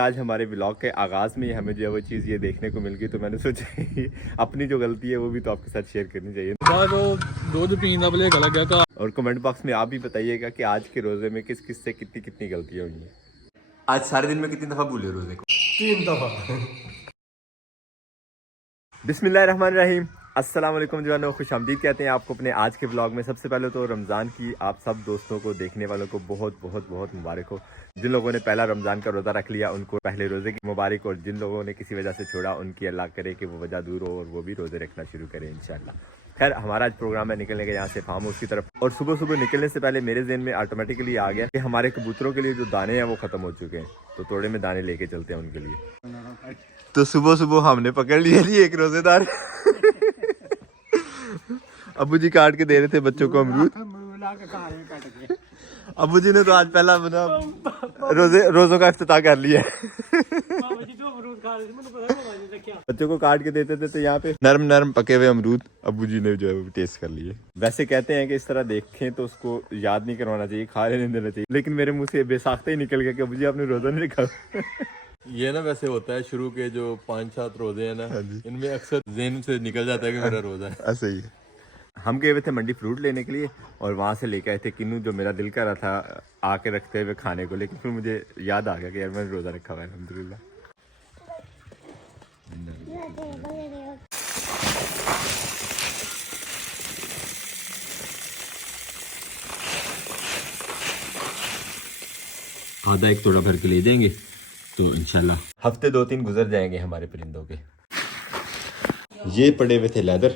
आज हमारे ब्लॉग के आगाज़ में ही हमें जो है वो चीज़ ये देखने को मिल गई, तो मैंने सोचा अपनी जो गलती है वो भी तो आपके साथ शेयर करनी चाहिए। और कमेंट बॉक्स में आप भी बताइएगा कि आज के रोज़े में किस किस से कितनी कितनी गलतियाँ हुई हैं। आज सारे दिन में कितनी दफ़ा भूले रोज़े को? 3 दफ़ा। बिस्मिल्लाहिर्रहमानिर्रहीम, अस्सलाम वालेकुम जवानों, खुशामदीद कहते हैं आपको अपने आज के ब्लॉग में। सबसे पहले तो रमज़ान की आप सब दोस्तों को, देखने वालों को बहुत बहुत बहुत मुबारक हो। जिन लोगों ने पहला रमज़ान का रोज़ा रख लिया उनको पहले रोज़े की मुबारक, और जिन लोगों ने किसी वजह से छोड़ा उनकी अल्लाह करे कि वो वजह दूर हो और वो भी रोज़े रखना शुरू करें इंशाल्लाह। खैर, हमारा आज प्रोग्राम है निकलने का यहाँ से फार्म हाउस की तरफ, और सुबह सुबह निकलने से पहले मेरे ज़हन में ऑटोमेटिकली आ गया कि हमारे कबूतरों के लिए जो दाने हैं वो ख़त्म हो चुके हैं, तो थोड़े में दाने लेके चलते हैं उनके लिए। तो सुबह सुबह हमने पकड़ लिया जी एक रोजेदार। अबू जी काट के दे रहे थे बच्चों को अमरूद। अबू जी ने तो आज पहला रोजों का इफ्तिताह कर लिया। बच्चों को काट के देते थे तो यहाँ पे नरम नरम पके हुए अमरूद अबू जी ने जो है वो टेस्ट कर लिए। वैसे कहते हैं कि इस तरह देखें तो उसको याद नहीं करवाना चाहिए, खा लेने देना चाहिए, लेकिन मेरे मुंह से बेसाख्ता ही निकल गया कि अबू जी आपने रोजा नहीं रखा। ये ना वैसे होता है, शुरू के जो 5-7 रोजे हैं ना, इनमें अक्सर ज़हन से निकल जाता है कि मेरा रोजा है। ऐसा ही है। हम गए हुए थे मंडी फ्रूट लेने के लिए, और वहाँ से लेके आए थे किन्नू, जो मेरा दिल कर रहा था आके रखते हुए खाने को, लेकिन फिर मुझे याद आ गया कि यार मैंने रोज़ा रखा हुआ है अल्हम्दुलिल्लाह। आधा एक थोड़ा भर के ले जाएंगे तो इंशाल्लाह हफ्ते 2-3 गुजर जाएंगे हमारे परिंदों के। ये पड़े हुए थे लेदर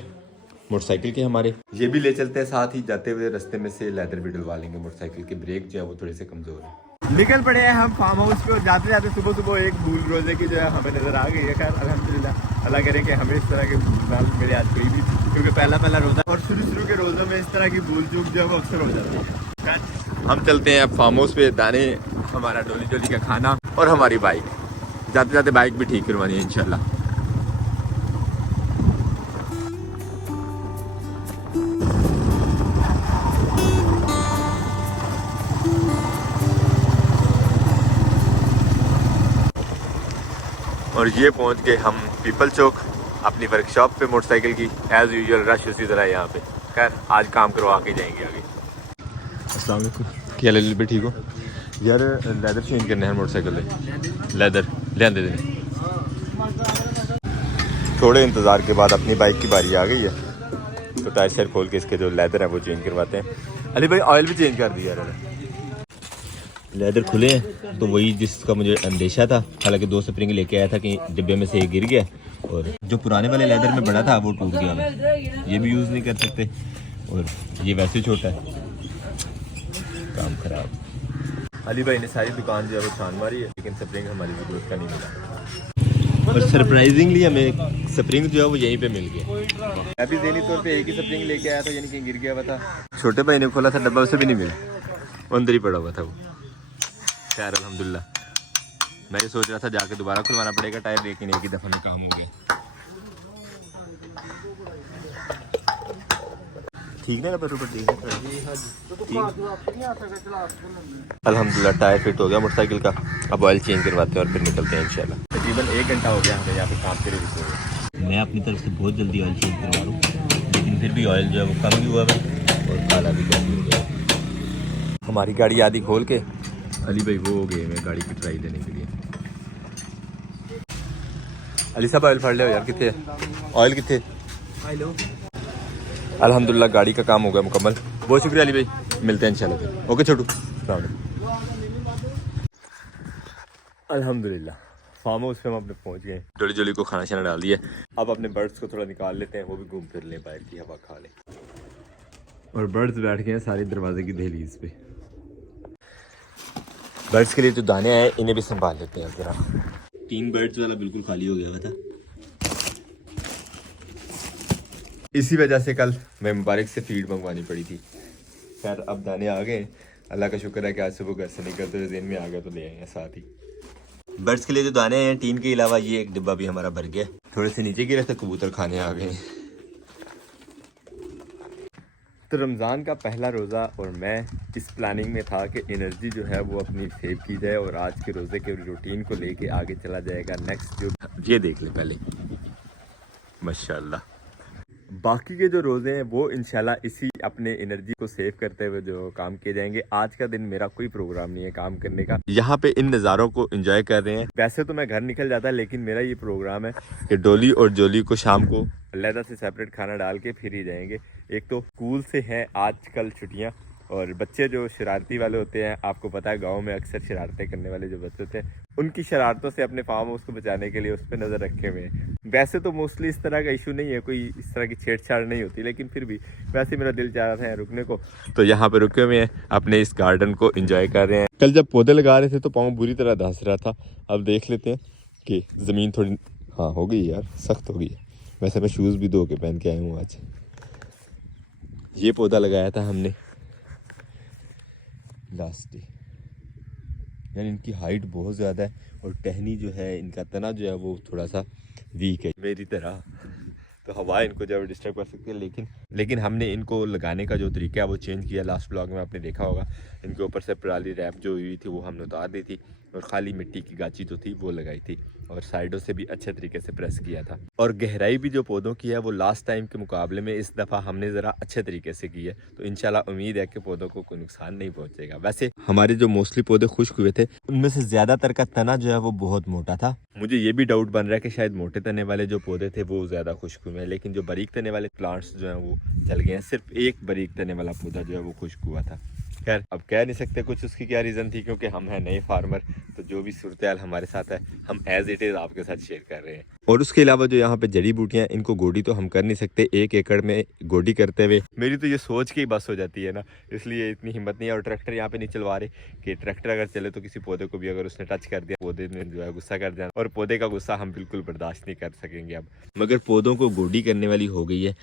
मोटरसाइकिल के हमारे, ये भी ले चलते हैं साथ ही। जाते हुए रास्ते में से लेदर भी डलवा लेंगे, मोटरसाइकिल के ब्रेक जो है वो थोड़े से कमजोर है। निकल पड़े हैं हम फार्म हाउस पे, और जाते जाते सुबह सुबह एक भूल रोजे की जो है हमें नजर आ गई है। खैर अल्हम्दुलिल्लाह, अल्लाह करे कि हमें इस तरह की भूल मेरे आज कोई भी, क्योंकि पहला रोजा और शुरू के रोजों में इस तरह की भूल चूक जो है वो अक्सर हो जाती है। हम चलते हैं अब फार्म हाउस पे, दाने, हमारा डोली का खाना और हमारी बाइक। जाते जाते बाइक भी ठीक करवानी है इंशाल्लाह। और ये पहुंच गए हम पीपल चौक अपनी वर्कशॉप पे मोटरसाइकिल की। एज यूजुअल रश उसी तरह यहाँ पे। खैर आज काम करवा के जाएंगे आगे। अस्सलाम वालेकुम, क्या ले भी ठीक हो यार? लेदर चेंज करने हैं मोटरसाइकिल ले, लेदर ले आंदे देने। थोड़े इंतज़ार के बाद अपनी बाइक की बारी आ गई है, तो टायर शायर खोल के इसके जो लेदर है वो चेंज करवाते हैं। अली भाई ऑयल भी चेंज कर दिया यार। लेदर खुले हैं तो वही जिसका मुझे अंदेशा था, हालांकि 2 स्प्रिंग लेके आया था कि डिब्बे में से एक गिर गया, और जो पुराने वाले लेदर में बड़ा था वो टूट गया। ये भी यूज़ नहीं कर सकते, और ये वैसे छोटा है, काम खराब। अली भाई ने सारी दुकान जो है वो छान मारी है, लेकिन स्प्रिंग हमारी ज़रूरत का नहीं मिला, और सरप्राइजिंगली हमें स्प्रिंग जो है वो यहीं पे मिल गया। मैं भी ज़हनी तौर पे एक ही स्प्रिंग लेके आया था, यानी कि गिर गया हुआ था। छोटे भाई ने खोला था डब्बा, उसे भी नहीं मिला, वो अंदर ही पड़ा हुआ था वो। खैर अल्हम्दुलिल्लाह, मैं ये सोच रहा था जाके दोबारा खुलवाना पड़ेगा टायर, लेकिन एक ही दफ़ा में काम हो गया। ठीक ना पर ठीक है। अल्हम्दुलिल्लाह टायर फिट हो गया मोटरसाइकिल का। अब ऑयल चेंज करवाते हैं और फिर निकलते हैं इंशाल्लाह। तकरीबन 1 घंटा हो गया हमें यहाँ पे काम के लिए रुके हुए। मैं अपनी तरफ से बहुत जल्दी ऑयल चेंज करवा रहा हूँ, लेकिन फिर भी ऑयल जो है वो कम भी हुआ है और काला भी कम हो गया। हमारी गाड़ी आधी खोल के अली भाई वो हो गए मैं गाड़ी की ट्राई लेने के लिए। अली साहब ऑयल फाड़ ले यार, कितने ऑयल कितने? अल्हम्दुलिल्लाह गाड़ी का काम हो गया मुकम्मल। बहुत शुक्रिया अली भाई, मिलते हैं इंशाल्लाह फिर। ओके छोटू, अल्हम्दुलिल्लाह फार्म हाउस पे हम अपने पहुंच गए। जोली को खाना शाना डाल दिया, अब अपने बर्ड्स को थोड़ा निकाल लेते हैं, वो भी घूम फिर लें, बाहर की हवा खा लें। और बर्ड्स बैठ गए हैं सारे दरवाजे की दहलीज पे। बर्ड्स के लिए जो दाने आए इन्हें भी संभाल लेते हैं जरा। 3 बर्ड्स वाला बिल्कुल खाली हो गया हुआ था, इसी वजह से कल मैं मुबारक से फीड मंगवानी पड़ी थी। खैर अब दाने आ गए, अल्लाह का शुक्र है कि आज सुबह घर से निकलते हुए दिन में आ गया तो ले आए हैं साथ ही। बर्ड्स के लिए जो दाने हैं टीन के अलावा ये एक डिब्बा भी हमारा भर गया। थोड़े से नीचे गिरे थे, कबूतर खाने आ गए। तो रमज़ान का पहला रोज़ा और मैं इस प्लानिंग में था कि एनर्जी जो है वो अपनी सेव की जाए और आज के रोज़े के रूटीन को लेके आगे चला जाएगा। नेक्स्ट जो ये देख ले पहले, माशाल्लाह। बाकी के जो रोज़े हैं वो इंशाल्लाह इसी अपने एनर्जी को सेव करते हुए जो काम किए जाएंगे। आज का दिन मेरा कोई प्रोग्राम नहीं है काम करने का, यहाँ पे इन नज़ारों को एंजॉय कर रहे हैं। वैसे तो मैं घर निकल जाता, लेकिन मेरा ये प्रोग्राम है कि डोली और जोली को शाम को अलहदा से सेपरेट खाना डाल के फिर ही जाएंगे। एक तो स्कूल से है आजकल छुट्टियाँ, और बच्चे जो शरारती वाले होते हैं, आपको पता है गांव में अक्सर शरारतें करने वाले जो बच्चे होते हैं, उनकी शरारतों से अपने फार्म हाउस को बचाने के लिए उस पर नज़र रखे हुए हैं। वैसे तो मोस्टली इस तरह का इशू नहीं है, कोई इस तरह की छेड़छाड़ नहीं होती, लेकिन फिर भी वैसे मेरा दिल चाह रहा था रुकने को, तो यहाँ पे रुके हुए हैं, अपने इस गार्डन को एंजॉय कर रहे हैं। कल जब पौधे लगा रहे थे तो पाँव बुरी तरह धंस रहा था। अब देख लेते हैं कि ज़मीन थोड़ी हाँ हो गई यार, सख्त हो गई है। वैसे मैं शूज़ भी धो के पहन के आया हूँ आज। ये पौधा लगाया था हमने लास्ट डे, यानी इनकी हाइट बहुत ज़्यादा है और टहनी जो है, इनका तना जो है वो थोड़ा सा वीक है मेरी तरह, तो हवा इनको जब डिस्टर्ब कर सकती है। लेकिन हमने इनको लगाने का जो तरीका है वो चेंज किया। लास्ट ब्लॉग में आपने देखा होगा, इनके ऊपर से पराली रैप जो हुई थी वो हमने उतार दी थी और खाली मिट्टी की गाची जो थी वो लगाई थी, और साइडों से भी अच्छे तरीके से प्रेस किया था। और गहराई भी जो पौधों की है वो लास्ट टाइम के मुकाबले में इस दफ़ा हमने ज़रा अच्छे तरीके से की है, तो इंशाल्लाह उम्मीद है कि पौधों को कोई नुकसान नहीं पहुंचेगा। वैसे हमारे जो मोस्टली पौधे खुश्क हुए थे उनमें से ज़्यादातर का तना जो है वो बहुत मोटा था। मुझे ये भी डाउट बन रहा है कि शायद मोटे तने वाले जो पौधे थे वो ज़्यादा खुश्क हुए हैं, लेकिन जो बारीक तने वाले प्लांट्स जो हैं वो जल गए हैं। सिर्फ एक बारीक तने वाला पौधा जो है वो खुश्क हुआ था। खैर अब कह नहीं सकते कुछ उसकी क्या रीज़न थी, क्योंकि हम हैं नए फार्मर, तो जो भी सूरत हाल हमारे साथ है हम एज इट इज़ आपके साथ शेयर कर रहे हैं। और उसके अलावा जो यहाँ पे जड़ी बूटियाँ, इनको गोडी तो हम कर नहीं सकते, 1 एकड़ में गोडी करते हुए मेरी तो ये सोच के ही बस हो जाती है ना, इसलिए इतनी हिम्मत नहीं है। और ट्रैक्टर यहाँ पे नहीं चलवा रहे कि ट्रैक्टर अगर चले तो किसी पौधे को भी अगर उसने टच कर दिया, पौधे ने जो है गुस्सा कर जाना, और पौधे का गुस्सा हम बिल्कुल बर्दाश्त नहीं कर सकेंगे अब। मगर पौधों को गोडी करने वाली हो गई है,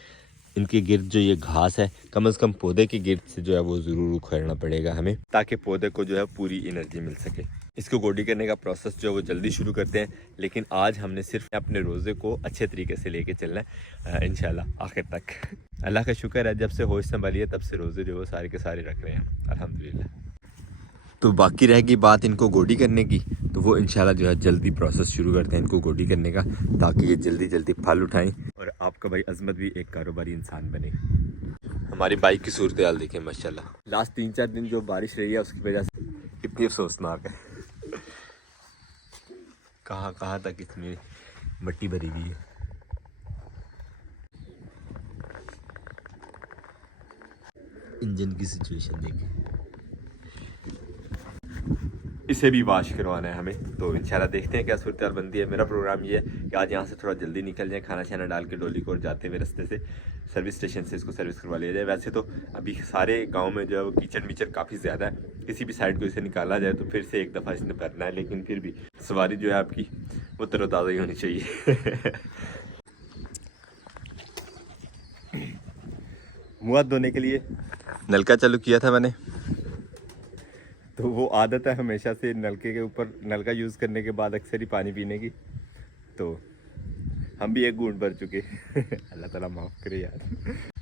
इनके गिर्द जो ये घास है कम से कम पौधे के गिर्द से जो है वो ज़रूर उखेड़ना पड़ेगा हमें, ताकि पौधे को जो है पूरी एनर्जी मिल सके। इसको गोडी करने का प्रोसेस जो है वो जल्दी शुरू करते हैं, लेकिन आज हमने सिर्फ अपने रोज़े को अच्छे तरीके से लेके चलना है इंशाल्लाह आखिर तक। अल्लाह का शुक्र है, जब से होश संभाली है तब से रोज़े जो वो सारे के सारे रख रहे हैं अल्हम्दुलिल्लाह। तो बाकी रहेगी बात इनको गोडी करने की, तो वो इंशाल्लाह जो है जल्दी प्रोसेस शुरू करते हैं इनको गोडी करने का, ताकि ये जल्दी जल्दी फल उठाएं और आपका भाई अजमत भी एक कारोबारी इंसान बने। हमारी बाइक की सूरत हाल देखें माशाल्लाह, लास्ट 3-4 दिन जो बारिश रही है उसकी वजह से कितनी अफसोसनाक है। कहाँ कहाँ तक इतनी मिट्टी भरी हुई है। इंजन की सिचुएशन देखें, इसे भी वाश करवाना है हमें, तो इंशाल्लाह देखते हैं क्या सूरत हाल बनती है। मेरा प्रोग्राम ये है कि आज यहाँ से थोड़ा जल्दी निकल जाए, खाना शाना डाल के डोली को, और जाते हुए रास्ते से सर्विस स्टेशन से इसको सर्विस करवा लिया जाए। वैसे तो अभी सारे गांव में जो है वो कीचड़ मीचड़ काफ़ी ज़्यादा है, किसी भी साइड को इसे निकाला जाए तो फिर से एक दफ़ा इसने भरना है, लेकिन फिर भी सवारी जो है आपकी वो तरोताज़ा ही होनी चाहिए। मुँह हाथ धोने के लिए नलका चालू किया था मैंने, तो वो आदत है हमेशा से नलके के ऊपर नलका यूज़ करने के बाद अक्सर ही पानी पीने की, तो हम भी एक घूंट भर चुके। अल्लाह ताला माफ़ करे यार।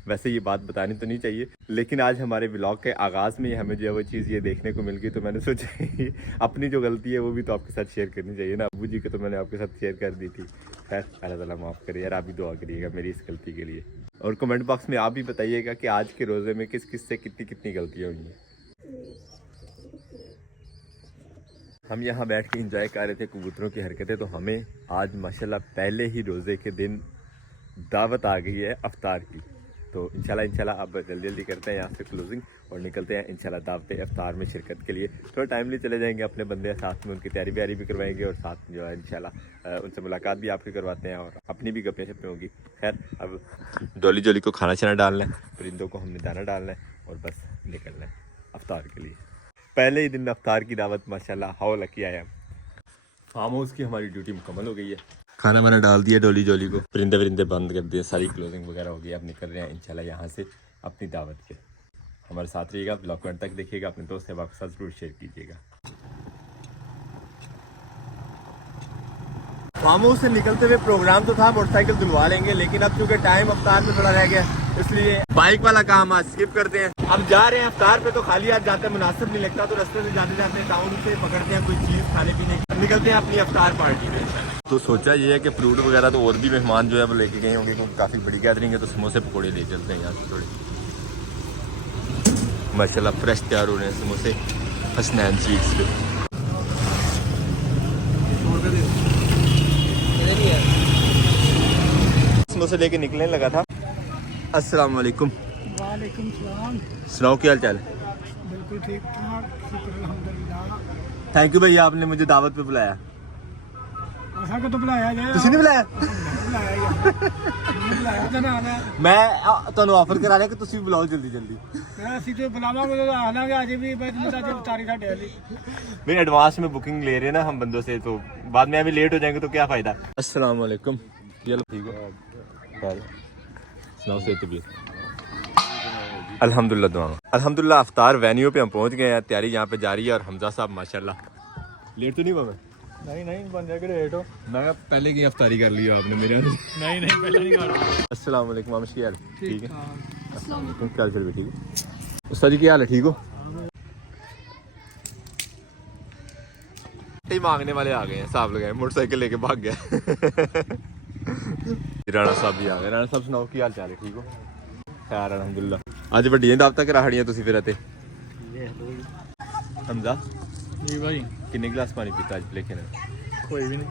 वैसे ये बात बतानी तो नहीं चाहिए, लेकिन आज हमारे व्लॉग के आगाज़ में हमें जो है वो चीज़ ये देखने को मिल गई, तो मैंने सोचा अपनी जो गलती है वो भी तो आपके साथ शेयर करनी चाहिए ना। अबू जी को तो मैंने आपके साथ शेयर कर दी थी। खैर अल्लाह ताला माफ़ करे यार, आप भी दुआ करिएगा मेरी इस गलती के लिए, और कमेंट बॉक्स में आप भी बताइएगा कि आज के रोज़े में किस किस से कितनी कितनी गलतियाँ हुई हैं। हम यहाँ बैठ के एंजॉय कर रहे थे कबूतरों की हरकतें, तो हमें आज माशाल्लाह पहले ही रोज़े के दिन दावत आ गई है अफ्तार की। तो इंशाल्लाह अब जल्दी जल्दी करते हैं यहाँ से क्लोजिंग और निकलते हैं इंशाल्लाह दावत अफ्तार में शिरकत के लिए। थोड़ा टाइमली चले जाएंगे, अपने बंदे साथ में उनकी तैयारी व्यारी भी करवाएंगे, और साथ जो है इंशाल्लाह उनसे मुलाकात भी आपकी करवाते हैं और अपनी भी गप्पें शप्पें होगी। खैर अब डोली जोली को खाना शाना डालना है, परिंदों को हमने दाना डालना है, और बस निकलना है अफ्तार के लिए। पहले ही दिन अफ्तार की दावत माशाल्लाह हाउ लकी आया। फार्म हाउस की हमारी ड्यूटी मुकम्मल हो गई है, खाना मैंने डाल दिया डोली जोली को, परिंदे वरिंदे बंद कर दिए, सारी क्लोजिंग वगैरह हो गई। अब निकल रहे हैं इंशाल्लाह यहाँ से अपनी दावत के। हमारे साथ रहिएगा, ब्लॉग एंड तक देखिएगा, अपने दोस्त से आपके साथ जरूर शेयर कीजिएगा। फार्म हाउस से निकलते हुए प्रोग्राम तो था मोटरसाइकिल धुलवा लेंगे, लेकिन अब चूँकि टाइम अफ्तार में थोड़ा रह गया, तो इसलिए बाइक वाला काम आज स्किप करते हैं। हम जा रहे हैं अफ्तार पे, तो खाली आज जाते हैं मुनासिब नहीं लगता, तो रास्ते से जाते जाते टाउन से पकड़ते हैं कोई चीज़ खाने पीने की, निकलते हैं अपनी अफ्तार पार्टी में। तो सोचा ये है कि फ्रूट वगैरह तो और भी मेहमान जो है वो लेके गए होंगे, क्योंकि काफ़ी बड़ी गैदरिंग है, तो समोसे पकौड़े ले चलते हैं यहाँ से थोड़े। माशाल्लाह फ्रेश तैयार हो रहे हैं समोसे हसनैन स्वीट्स पे। समोसे लेके निकलने लगा था। अस्सलाम वालेकुम। वालेकुम सलाम। सुनाओ क्या हाल चाल है? बिल्कुल ठीक ठाक, शुक्र अल्हम्दुलिल्लाह। थैंक यू भैया, आपने मुझे दावत पे बुलाया। असा को तो बुलाया जाए, तुसी नहीं बुलाया? बुलाया यार, बुलाया तो ना आना। मैं ਤੁਹਾਨੂੰ ਆਫਰ ਕਰਾ ਰਿਹਾ ਕਿ ਤੁਸੀਂ ਵੀ ਬੁਲਾਓ ਜਲਦੀ ਜਲਦੀ। ਅਸੀਂ ਤੇ ਬੁਲਾਵਾਂਗੇ ਤਾਂ ਆਣਾਗੇ ਅੱਜ ਵੀ, ਬਸ ਮੈਂ ਤਾਂ ਤਾਰੀਖ ਸਾਡੇ ਵਾਲੀ। भाई एडवांस में बुकिंग ले रहे हैं ना हम बंदों से, तो बाद में अभी लेट हो जाएंगे तो क्या फायदा। अस्सलाम वालेकुम। चलो ठीक है, सुनाओ से तबीयत? अल्हम्दुलिल्लाह दुआ। अल्हम्दुलिल्लाह अफ्तार वेन्यू पे हम पहुंच गए हैं, तैयारी यहाँ पे जारी है। और हमजा साहब माशाल्लाह लेट तो नहीं हुआ? नहीं नहीं बन जाएगा लेट हो। मैं पहले की अफ्तारी कर ली आपने मेरे। नहीं नहीं पहले नहीं कर। अस्सलाम वालेकुम मामश की हाल ठीक है? अस्सलाम वालेकुम, क्या हाल है? ठीक है उस्ताद जी, क्या हाल है? ठीक हो? मांगने वाले आ गए हैं, साहब लगाए मोटरसाइकिल लेके भाग गया। राणा साहब भी आ गए। राणा साहब सुनाओ की हाल चाल है? ठीक हो? खैर अल्हम्दुलिल्लाह। आज ਵੱਡੀਆਂ ਦਾਵਤਾਂ ਕਰਾ ਹੜੀਆਂ ਤੁਸੀਂ ਫਿਰ ਅਤੇ हमजा जी भाई किन्ने गिलास पानी पीता आज लेके ने? कोई भी नहीं,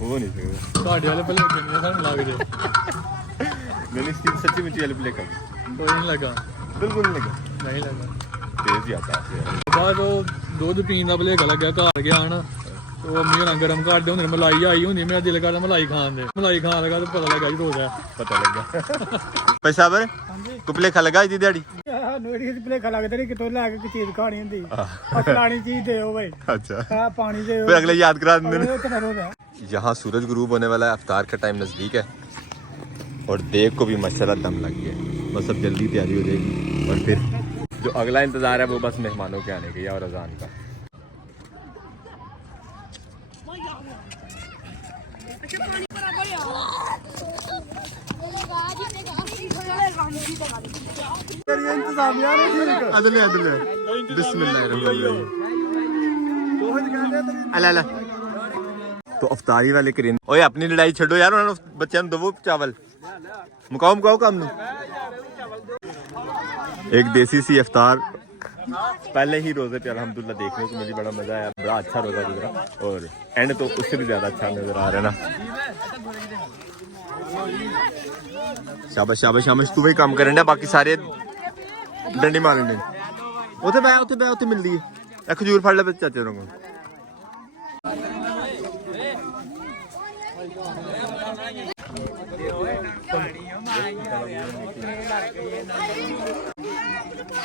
वो नहीं सकता ਤੁਹਾਡੇ ਵਾਲੇ ਭਲੇ ਕਿੰਨੇ ਸਾਨੂੰ ਲੱਗ ਜੇ। मैंने इसकी सच्ची मुच्ची वाले प्ले कर कोई नहीं लगा, बिल्कुल नहीं लगा, नहीं लगा। तेज ही आता है। ਬਾਅਦ ਉਹ ਦੁੱਧ ਪੀਣ ਦਾ ਭਲੇਖਾ ਲੱਗਿਆ, ਘਰ ਗਿਆ ਹਨਾ, ਉਹ ਅੰਮੀ ਹੋਰਾਂ ਗਰਮ ਕਰਦੇ ਹੁੰਦੇ ਨੇ, ਮਲਾਈ ਆਈ ਹੁੰਦੀ, ਮੇਰਾ ਦਿਲ ਕਰਦਾ ਮਲਾਈ ਖਾਣ ਦੇ। ਮਲਾਈ ਖਾਣ ਲੱਗਾ ਤਾਂ ਪਤਾ ਲੱਗਾ ਜੀ ਹੋ ਗਿਆ। पता लग गया। पैसा बर को प्लेखा लगा जी दिहाड़ी? ਸਾਨੂੰ ਇਹ ਭਲੇਖਾ ਲੱਗਦਾ ਨਹੀਂ ਕਿਤੋਂ ਲੈ ਕੇ ਕੋਈ ਚੀਜ਼ ਖਾਣੀ ਹੁੰਦੀ, ਫਲਾਣੀ ਚੀਜ਼ ਦਿਓ भाई, अच्छा ਪਾਣੀ ਦਿਓ, फिर अगले याद करा देंगे। ਉਹ ਤਾਂ ਹੋਗਾ। यहाँ सूरज गुरूब होने वाला है, अफ्तार का टाइम नज़दीक है और देव को भी माशाल्लाह दम लग गया। बस अब जल्दी तैयारी हो जाएगी और फिर जो अगला इंतज़ार है वो बस मेहमानों के आने का या और अजान का। तो अफ्तारी वाले करें ओए अपनी लड़ाई छड़ो यार, उन्होंने बच्चों दवो चावल मुकाओ मुकाओ काम नु। एक देसी सी अफ्तार पहले ही रोजे पे अल्हम्दुलिल्लाह देखने को मुझे बड़ा मजा आया, बड़ा अच्छा रोजा गुजरा और एंड तो उससे भी ज्यादा अच्छा नजर आ रहा है ना। शाबाश शाबाश शाबाश, तू भी काम करना, बाकी सारे डंडी मारने। उथे बह उथे मिलदी है खजूर फड़ ले चाचे रंगो।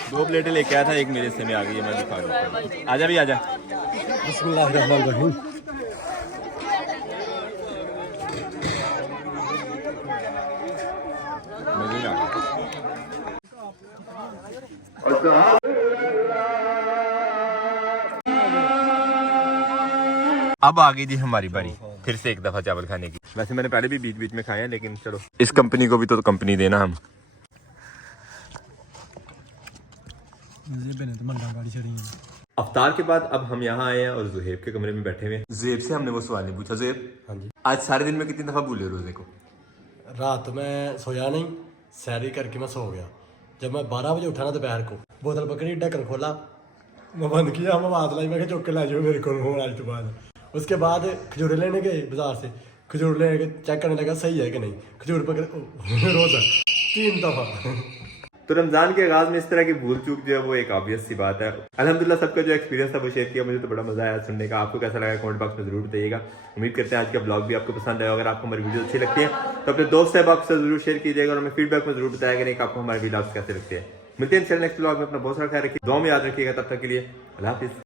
दो प्लेटें लेके आया था, एक मेरे से में आ गई है, मैं दिखा रहा हूं। आजा भी आजा। बिस्मिल्लाहिर्रहमानिर्रहीम। अब आ गई जी हमारी बारी फिर से एक दफा चावल खाने की। वैसे मैंने पहले भी बीच बीच में खाया है, लेकिन चलो इस कंपनी को भी तो कंपनी देना हम। अफ्तार के बाद अब हम यहाँ आए हैं और ज़ुहैब के कमरे में बैठे हुए हैं। ज़ुहैब से हमने वो सवाल नहीं पूछा। ज़ुहैब, हाँ जी, आज सारे दिन में कितनी दफा भूले रोजे को? रात में सोया नहीं, सैरी करके मैं सो गया। जब मैं 12 बजे उठा ना दोपहर को, बोतल पकड़ी, ढक्कन खोला, मैं बंद किया, मैं बात लाई, मैं चुप के ला जाओ मेरे को आज तो बाद। उसके बाद खजूर लेने गए बाजार से, खजूर ले चेक करने लगा सही है कि नहीं, खजूर पकड़ रोजा 3 दफा। तो रमजान के आगाज में इस तरह की भूल चूक जो है वो एक ऑब्वियस सी बात है। अल्हम्दुलिल्लाह सबका जो एक्सपीरियंस था वो शेयर किया, मुझे तो बड़ा मजा आया सुनने का। आपको कैसा लगा कमेंट बॉक्स में जरूर बताइएगा। उम्मीद करते हैं आज का ब्लॉग भी आपको पसंद आया। अगर आपको हमारी वीडियो अच्छी लगती है तो अपने दोस्त साहब आपसे जरूर शेयर कीजिएगा और हमें फीडबैक में जरूर बताया कि आपको हमारे वीडियोस कैसे लगते हैं। मिलते हैं नेक्स्ट ब्लॉग में। अपना बहुत सारा ख्याल रखिए, दुआ में याद रखिएगा। तब तक के लिए अल्लाह हाफिज़।